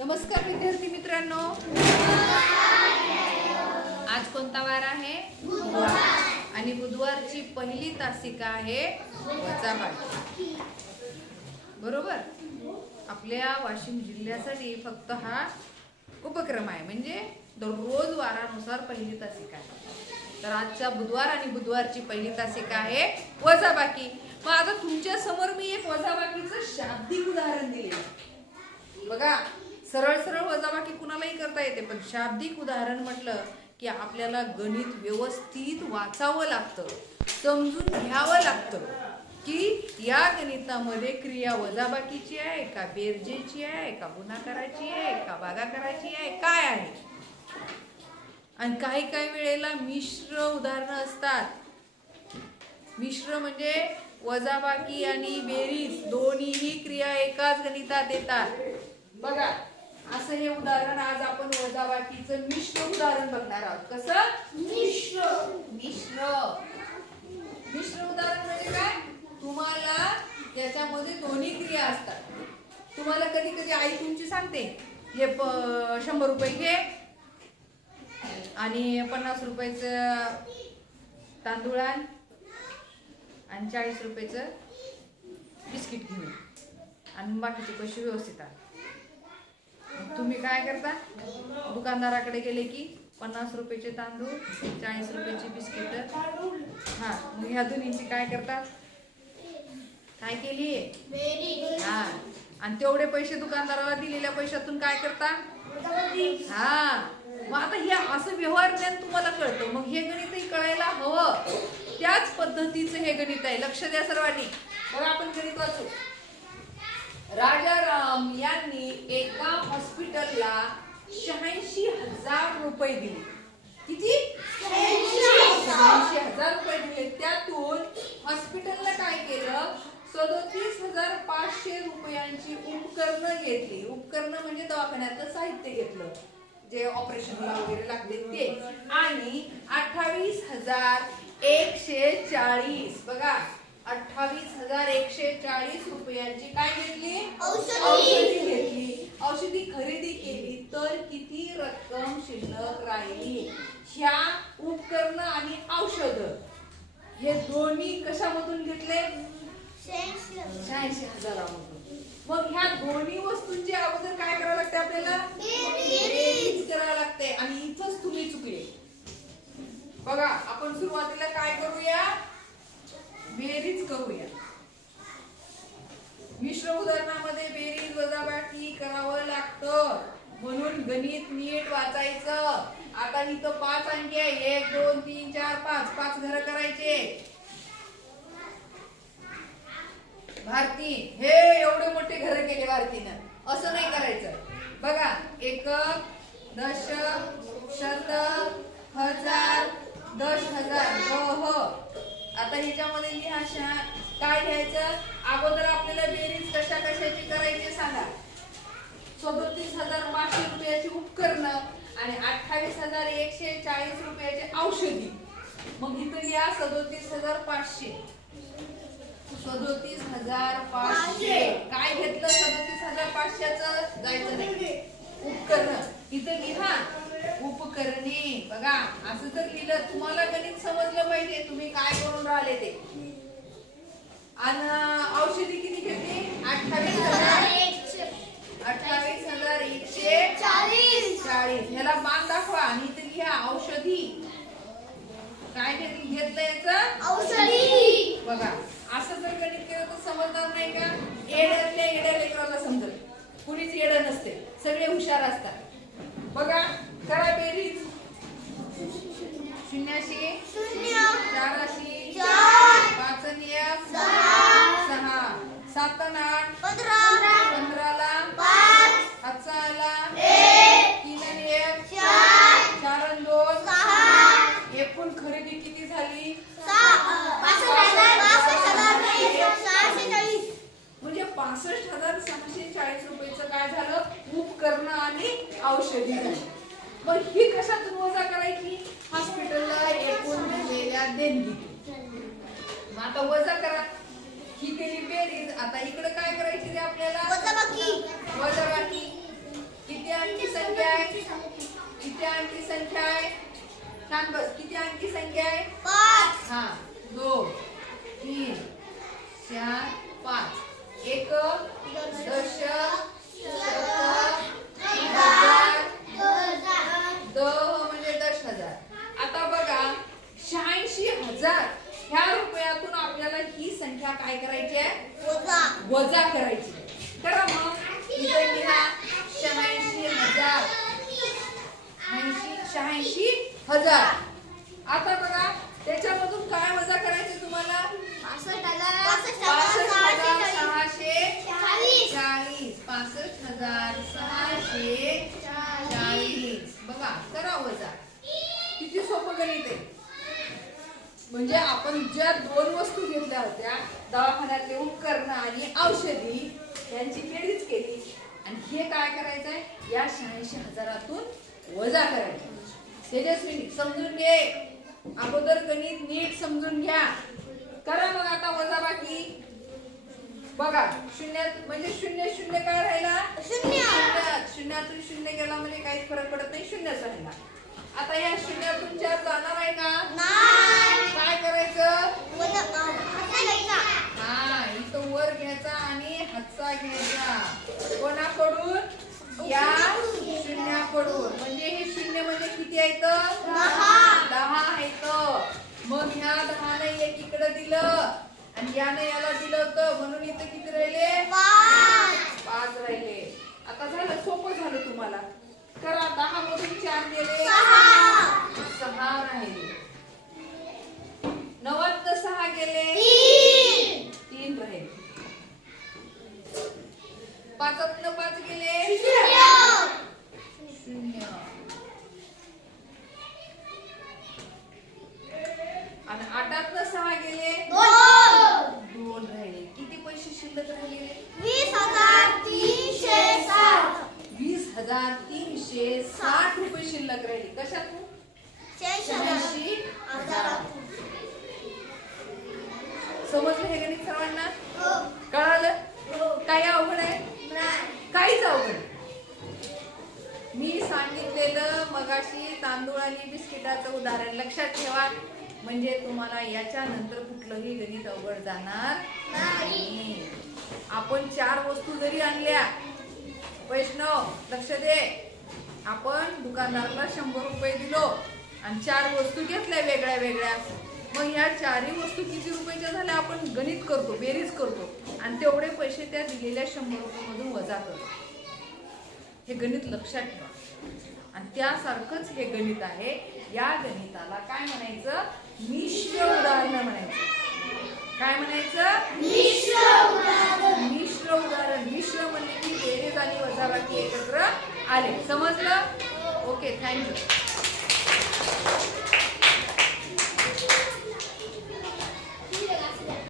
नमस्कार विद्यार्थी मित्रांनो. आज कोणता वार आहे? बुधवार आणि बुधवारची पहिली तासिका आहे वजाबाकी बरोबर? आपल्या वाशिम जिल्ह्यासाठी फक्त हा उपक्रम आहे. म्हणजे दररोज वारानुसार पहिली तासिका आहे. तर आजचा बुधवार आणि बुधवारची पहिली तासिका आहे वजाबाकी मग आता तुमच्यासमोर मी एक वजाबाकीचं शाब्दिक उदाहरण दिले बघा सरळ सरळ वजाबाकी कुणालाही करता येते पण शाब्दिक उदाहरण म्हटलं की आपल्याला गणित व्यवस्थित वाचावं लागतं समजून घ्यावं लागतं की या गणितामध्ये क्रिया वजाबाकीची आहे का बेरजेची आहे का गुणाकाराची आहे का भागाकाराची आहे काय आहे? आणि काही काही वेळेला मिश्र उदाहरणं असतात. मिश्र म्हणजे वजाबाकी आणि बेरीज दोन्हीही क्रिया एकाच गणितात येतात. बघा असं हे उदाहरण आज आपण वजाबाकीचं मिश्र उदाहरण बघणार आहोत. कसं? मिश्र. मिश्र. मिश्र उदाहरण म्हणजे काय? तुम्हाला त्याच्यामध्ये दोन्ही क्रिया असतात. तुम्हाला कधी कधी आई तुमची सांगते हे शंभर रुपये घे आणि पन्नास रुपयाचं तांदूळ आण आणि चाळीस रुपयाचं बिस्किट घेऊन आणि बाकीचे पैसे व्यवस्थित आण. तुम्ही काय करता? दुकानदाराकडे गेले की पन्नास रुपयाचे तांदूळ चाळीस रुपयाची बिस्किट. हा मग ह्या दोन्हीची काय करतात काय केली? हा आणि तेवढे पैसे दुकानदाराला दिलेल्या पैशातून काय करता? हा मग आता हे असं व्यवहार ज्ञान तुम्हाला कळतं. मग हे गणितही कळायला हवं. त्याच पद्धतीचं हे गणित आहे. लक्ष द्या सर्वांनी. बघा आपण गणित वाचू. राजाराम यांनी एका हॉस्पिटलला शहाऐंशी हजार रुपये दिले. किती? शहाऐंशी हजार. रुपये दिले. त्यातून हॉस्पिटलला काय केलं? सदोतीस हजार पाचशे रुपयांची उपकरणं घेतली. उपकरणं म्हणजे दवाखान्यातलं साहित्य घेतलं. जे ऑपरेशनला वगैरे लागते ते. आणि अठ्ठावीस हजार एकशे चाळीस. बघा. अठ्ठावीस हजार एकशे चाळीस रुपयांची काय घेतली? औषधी. घेतली. औषधी खरेदी केली. तर किती रक्कम शिल्लक राहिली? ह्या उपकरण आणि औषध हे दोन्ही कशामधून घेतले? शहाऐंशी हजारामधून. मग ह्या दोन्ही वस्तूंची अगोदर काय करावं लागते आपल्याला? करावं लागते. आणि इथंच तुम्ही चुकले. बघा आपण सुरुवातीला काय करूया बेरीज करूया. मिश्र उदाहरणामध्ये बेरीज वजाबाकी करावं लागतं. म्हणून गणित नीट वाचायचं. आता इथं पाच अंकी आहे. एक दोन तीन चार पाच. पाच घर करायचे. भारती हे एवढे मोठे घर केले भारतीनं. असं नाही करायचं. बघा एकक दशक शतक हजार दश हजार दह. आता ह्याच्यामध्ये लिहा शहा काय घ्यायचं अगोदर आपल्याला बेरीज कशा कशाची करायची सांगा. सदोतीस हजार पाचशे रुपयाची उपकरणं आणि अठ्ठावीस हजार एकशे चाळीस रुपयाचे औषधी. मग इथं लिहा सदोतीस हजार पाचशे. सदोतीस हजार पाचशे. काय घेतलं सदोतीस हजार पाचशेच? जायचं नाही. उपकरण. इथं लिहा. उपकरणे बघा असं जर लिहिलं तुम्हाला गणित समजलं पाहिजे तुम्ही काय करून राहिले ते. आणि औषधी किती घेतली? अठ्ठावीस हजार. अठ्ठावीस हजार एकशे चाळीस. ह्याला बाण दाखवा आणि इथे लिहा औषधी. काय घेतलं घेतलं याचं? बघा असं जर गणित केलं तर समजणार नाही का? येड्यातल्या येड्या लेकराला समजत कुणीच येड नसते. सगळे हुशार असतात. बघा करा बेरीज शून्याशी चाराशी. पाच सहा. सात आठ. पंधराला. हातचा आला तीन एक. चार. दोन. एकूण खरेदी किती झाली? म्हणजे पासष्ट हजार सहाशे चाळीस रुपयाचं काय झालं? उपकरण आणि औषधी. मग ही कशातून वजा करायची? हॉस्पिटलला एकूण दिलेल्या देणगी आता वजा करा. ही केली बेरीज. आता इकडे काय करायची आपल्याला? वजा बाकी किती आणखी संख्या आहे? किती आणखी संख्या आहे? सांग बस. किती आणखी संख्या आहे? पाच. हा दोन तीन चार ऐंशी हजार. आता बघा त्याच्यामधून काय वजा करायचे तुम्हाला? सहाशे चाळीस. पासष्ट हजार सहाशे चाळीस. बघा करा वजा. किती सोपं गणित आहे. म्हणजे आपण ज्या दोन वस्तू घेतल्या होत्या दवाखान्यातले उपकरणं आणि औषधी यांची बेरीज केली. आणि हे काय करायचं आहे या शहाऐंशी हजारातून वजा करायचं तेजस्विनी समजून घे. अगोदर गणित नीट समजून घ्या. करा मग आता वजा बाकी बघा शून्यात म्हणजे शून्य शून्य काय राहिला? शून्यात. शून्यातून शून्य गेला म्हणजे काहीच फरक पडत नाही शून्यच राहिला. आता या शून्यातून चार जाणार आहे का? काय करायचं? हा इथं वर घ्यायचा आणि हातचा घ्यायचा. कोणाकडून? या शून्याकडून म्हणजे हे शून्य म्हणजे किती आहेत दहा. आहेत मग ह्या दहाने एक इकडं दिलं. आणि याने याला दिलं होतं. म्हणून इथं किती राहिले? पाच. राहिले. आता झालं सोपं झालं तुम्हाला. करा दहा मधून चार गेले सहा राहिले नव्वद सहा गेले तीन राहिले पाचातनं पाच गेले शून्य आणि आठातनं सहा गेले दोन राहिले किती पैसे शिल्लक राहिले वीस हजार तीनशे साठ रुपये शिल्लक राहिले कशात शहाऐंशी समजलं हे गणित सर्वांना? कळालं? काय अवघड आहे? काहीच अवघड. मी सांगितलेलं मगाशी तांदूळ आणि बिस्किटाचं उदाहरण लक्षात ठेवा. म्हणजे तुम्हाला याच्या नंतर कुठलंही गणित अवघड जाणार नाही. आपण चार वस्तू जरी आणल्या वैष्णव लक्ष दे. आपण दुकानदाराला शंभर रुपये दिलो आणि चार वस्तू घेतल्या वेगळ्या वेगळ्या. मग ह्या चारही वस्तू किती रुपयाच्या झाल्या आपण गणित करतो बेरीज करतो. आणि तेवढे पैसे त्या दिलेल्या शंभर रुपयामधून वजा करतो. हे गणित लक्षात ठेवा. आणि त्यासारखंच हे गणित आहे. या गणिताला काय म्हणायचं? मिश्र उदाहरण म्हणायचं. काय म्हणायचं? मिश्र उदाहरण. मिश्र म्हणजे की बेरीज आणि वजाबाकी एकत्र आले. समजलं? Okay thank you.